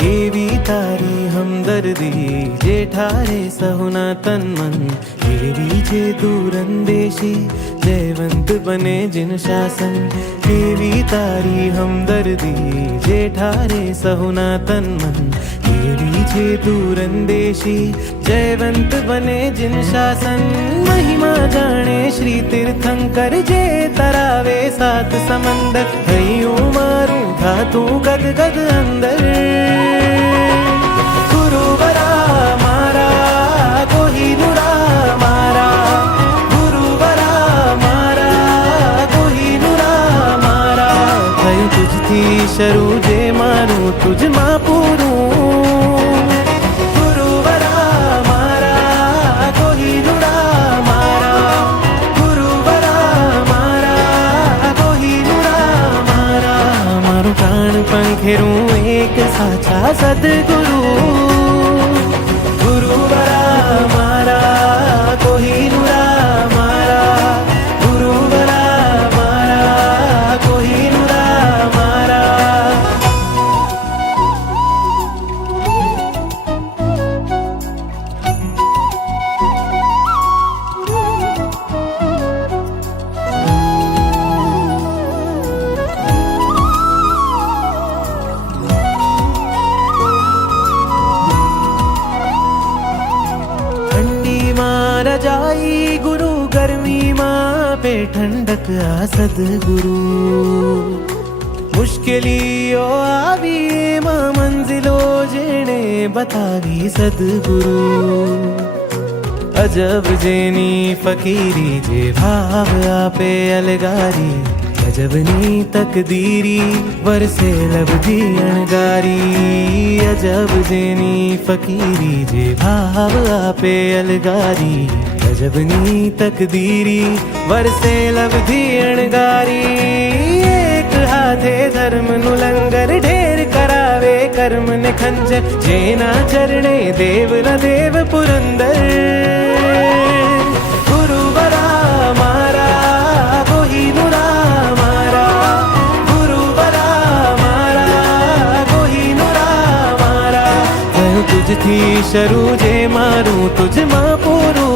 केवी तारी हमदर्दी जेठारे सहुना तन मन केवी जे दूरंदेशी जयवंत बने जिन शासन केवी तारी हमदर्दी जेठारे सहुना तन मन केवी जे दूरंदेशी जयवंत बने जिन शासन महिमा जाने श्री तीर्थंकर जे तरावे सात समंदर हयूं मारू था तू गद गद अंदर गुरुवरा मारा कोहिनूरा मारा गुरुवरा मारा कोहिनूरा मारा थયું तुझथी શરૂ જે મારું તુજમાં પૂરું ગુરુવરા મારા કોહિનૂરા મારા ગુરુવરા મારા કોહિનૂરા મારા મારું પ્રાણ પંખેરું એક સાચા સદગુરુ ગુરુવરા મારા કોહિનૂરા મારા ગુરુવરા મારા કોહિનૂરા મારા रजाई गुरु गर्मी माँ पे ठंडक आ सदगुरु मुश्किलियों आवी माँ मंजिलो जेने बतावी सदगुरु अजब जेनी फकीरी जे भाव आपे अलगारी अजबनी तकदीरी वरसे लबधी अणगारी अजब जेनी फकीरी जे भाव आपे अलगारी अजबनी तकदीरी वरसे लबधी अणगारी एक हाथे धर्म नु लंगर ढेर करावे कर्म ने खंजर जेना चरणे देव न देव पुरंदर गुरुवरा मारा कोहिनूरा मारा गुरुवरा मारा कोहिनूरा मारा थયું तुझथी શરૂ જે મારું તુજમાં પૂરું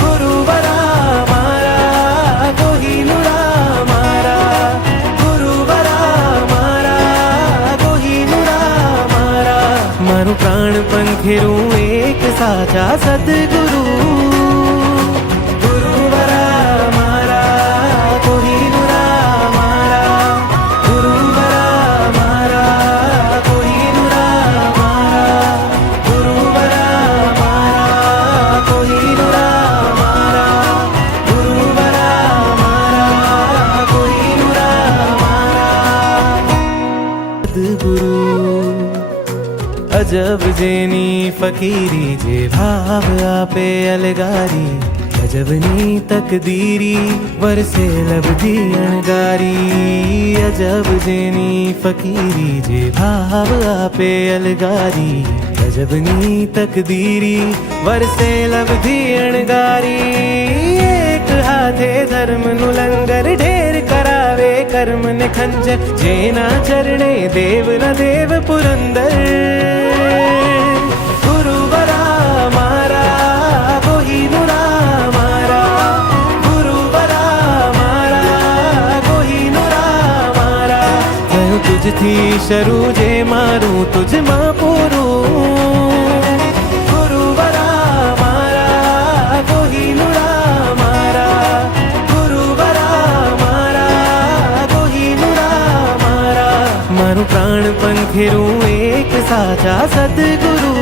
ગુરુવરા મારા કોહિનૂરા મારા ગુરુવરા મારા કોહિનૂરા મારા મારું પ્રાણ પંખેરું એક સાચા સદગુરુ ગુરુવરા મારા કોહિનૂરા મારા ગુરુવરા મારા કોહિનૂરા મારા ગુરુવરા મારા કોહિનૂરા મારા ગુરુવરા મારા કોહિનૂરા મારા સદગુરુ अजब जेनी फकीरी जे भाव आपे अलगारी अजबनी तकदीरी वरसे लबधी अणगारी अजब जेनी फकीरी जे भाव आपे अलगारी अजबनी तकदीरी वरसे लबधी अणगारी एक हाथे धर्म नु लंगर ढेर करावे कर्म ने खंजर जेना चरणे देव न देव पुरंदर गुरुवरा मारा कोहिनूरा मारा गुरुवरा मारा कोहिनूरा मारा थયું तुझथी શરૂ જે મારું તુજમાં પૂરું ગુરુવરા મારા કોહિનૂરા મારા ગુરુવરા મારા કોહિનૂરા મારા મારું પ્રાણ પંખેરું એક સાચા સદગુરુ